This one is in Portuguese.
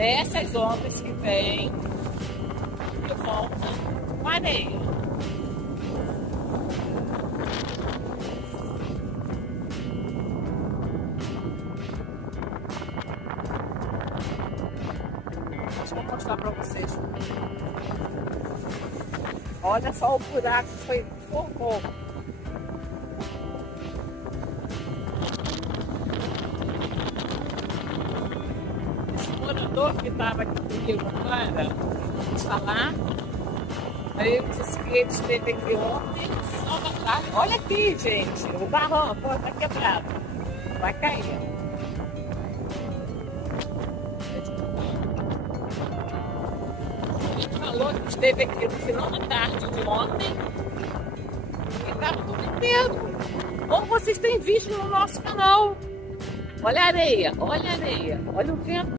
Essas ondas que vêm e voltam com areia. Vou mostrar para vocês. Olha só o buraco que foi formou. Esse morador que estava aqui comigo agora, está lá. Ele disse que ele esteve aqui ontem, só da tarde. Olha aqui, gente, o barranco está quebrado. Vai cair. Falou que esteve aqui no final da tarde de ontem e estava tudo inteiro. Como vocês têm visto no nosso canal. Olha a areia, olha o vento.